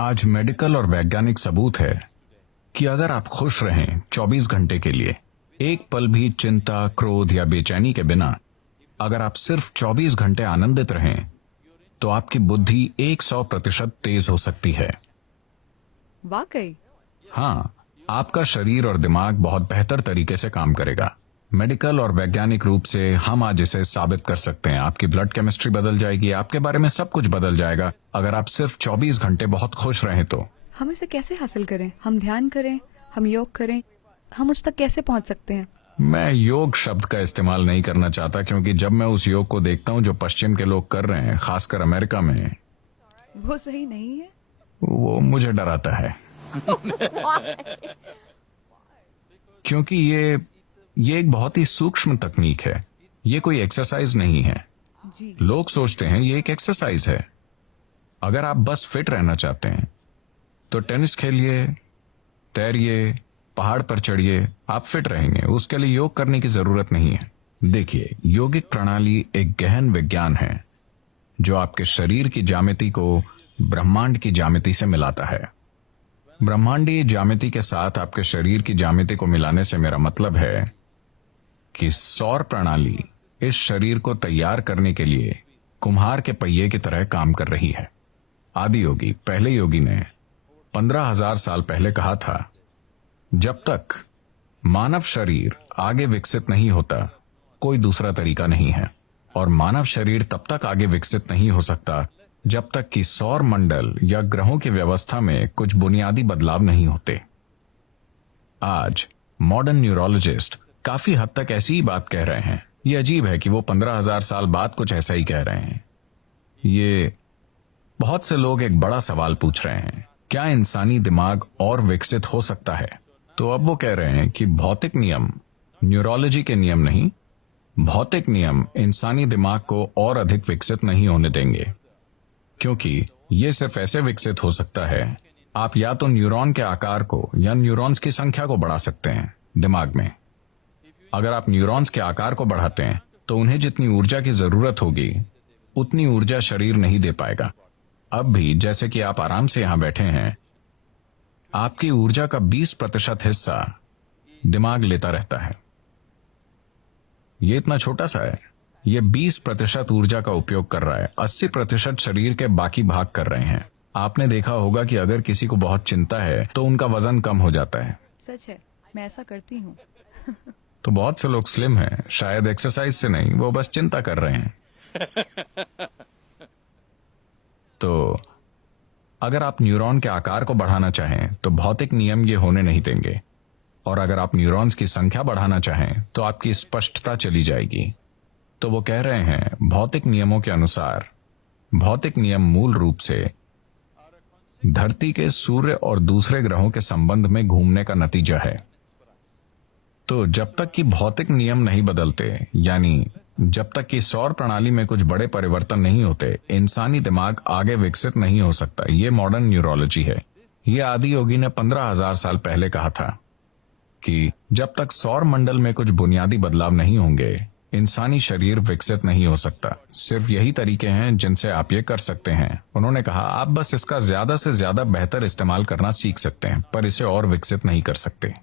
आज मेडिकल और वैज्ञानिक सबूत है कि अगर आप खुश रहें 24 घंटे के लिए, एक पल भी चिंता, क्रोध या बेचैनी के बिना, अगर आप सिर्फ 24 घंटे आनंदित रहें, तो आपकी बुद्धि 100% तेज हो सकती है। वाकई? हाँ, आपका शरीर और दिमाग बहुत बेहतर तरीके से काम करेगा। मेडिकल और वैज्ञानिक रूप से हम आज इसे साबित कर सकते हैं। आपकी ब्लड केमिस्ट्री बदल जाएगी, आपके बारे में सब कुछ बदल जाएगा अगर आप सिर्फ 24 घंटे बहुत खुश रहें तो। हम इसे कैसे हासिल करें? हम ध्यान करें, हम योग करें, हम उस तक कैसे पहुंच सकते हैं? मैं योग शब्द का इस्तेमाल नहीं करना चाहता, क्योंकि जब मैं उस योग को देखता हूं जो पश्चिम के लोग कर रहे हैं, खासकर अमेरिका में, वो सही नहीं है। वो मुझे डराता है। क्योंकि ये एक बहुत ही सूक्ष्म तकनीक है। ये कोई एक्सरसाइज नहीं है। जी। लोग सोचते हैं ये एक एक्सरसाइज है। अगर आप बस फिट रहना चाहते हैं तो टेनिस खेलिए, तैरिए, पहाड़ पर चढ़िए, आप फिट रहेंगे। उसके लिए योग करने की जरूरत नहीं है। देखिए, योगिक प्रणाली एक गहन विज्ञान है जो आपके शरीर की ज्यामिति को ब्रह्मांड की ज्यामिति से मिलाता है। ब्रह्मांडीय ज्यामिति के साथ आपके शरीर की ज्यामिति को मिलाने से मेरा मतलब है कि सौर प्रणाली इस शरीर को तैयार करने के लिए कुम्हार के पहिए की तरह काम कर रही है। आदि योगी, पहले योगी ने 15,000 साल पहले कहा था, जब तक मानव शरीर आगे विकसित नहीं होता, कोई दूसरा तरीका नहीं है। और मानव शरीर तब तक आगे विकसित नहीं हो सकता जब तक कि सौर मंडल या ग्रहों की व्यवस्था में कुछ बुनियादी बदलाव नहीं होते। आज मॉडर्न न्यूरोलॉजिस्ट काफी हद तक ऐसी ही बात कह रहे हैं। ये अजीब है कि वो 15,000 साल बाद कुछ ऐसा ही कह रहे हैं। ये बहुत से लोग एक बड़ा सवाल पूछ रहे हैं, क्या इंसानी दिमाग और विकसित हो सकता है? तो अब वो कह रहे हैं कि भौतिक नियम, न्यूरोलॉजी के नियम नहीं, भौतिक नियम इंसानी दिमाग को और अधिक विकसित नहीं होने देंगे, क्योंकि ये सिर्फ ऐसे विकसित हो सकता है, आप या तो न्यूरॉन के आकार को या न्यूरॉन्स की संख्या को बढ़ा सकते हैं दिमाग में। अगर आप न्यूरॉन्स के आकार को बढ़ाते हैं तो उन्हें जितनी ऊर्जा की जरूरत होगी उतनी ऊर्जा शरीर नहीं दे पाएगा। अब भी जैसे कि आप आराम से यहां बैठे हैं, आपकी ऊर्जा का 20% हिस्सा दिमाग लेता रहता है। ये इतना छोटा सा है, ये 20% ऊर्जा का उपयोग कर रहा है, 80% शरीर के बाकी भाग कर रहे हैं। आपने देखा होगा कि अगर किसी को बहुत चिंता है तो उनका वजन कम हो जाता है। सच है, मैं ऐसा करती हूँ। तो बहुत से लोग स्लिम हैं, शायद एक्सरसाइज से नहीं, वो बस चिंता कर रहे हैं। तो अगर आप न्यूरॉन के आकार को बढ़ाना चाहें तो भौतिक नियम ये होने नहीं देंगे, और अगर आप न्यूरॉन्स की संख्या बढ़ाना चाहें तो आपकी स्पष्टता चली जाएगी। तो वो कह रहे हैं, भौतिक नियमों के अनुसार, भौतिक नियम मूल रूप से धरती के सूर्य और दूसरे ग्रहों के संबंध में घूमने का नतीजा है। तो जब तक कि भौतिक नियम नहीं बदलते, यानी जब तक कि सौर प्रणाली में कुछ बड़े परिवर्तन नहीं होते, इंसानी दिमाग आगे विकसित नहीं हो सकता। ये मॉडर्न न्यूरोलॉजी है। ये आदि योगी ने 15,000 साल पहले कहा था कि जब तक सौर मंडल में कुछ बुनियादी बदलाव नहीं होंगे, इंसानी शरीर विकसित नहीं हो सकता। सिर्फ यही तरीके हैं जिनसे आप ये कर सकते हैं। उन्होंने कहा, आप बस इसका ज्यादा से ज्यादा बेहतर इस्तेमाल करना सीख सकते हैं, पर इसे और विकसित नहीं कर सकते।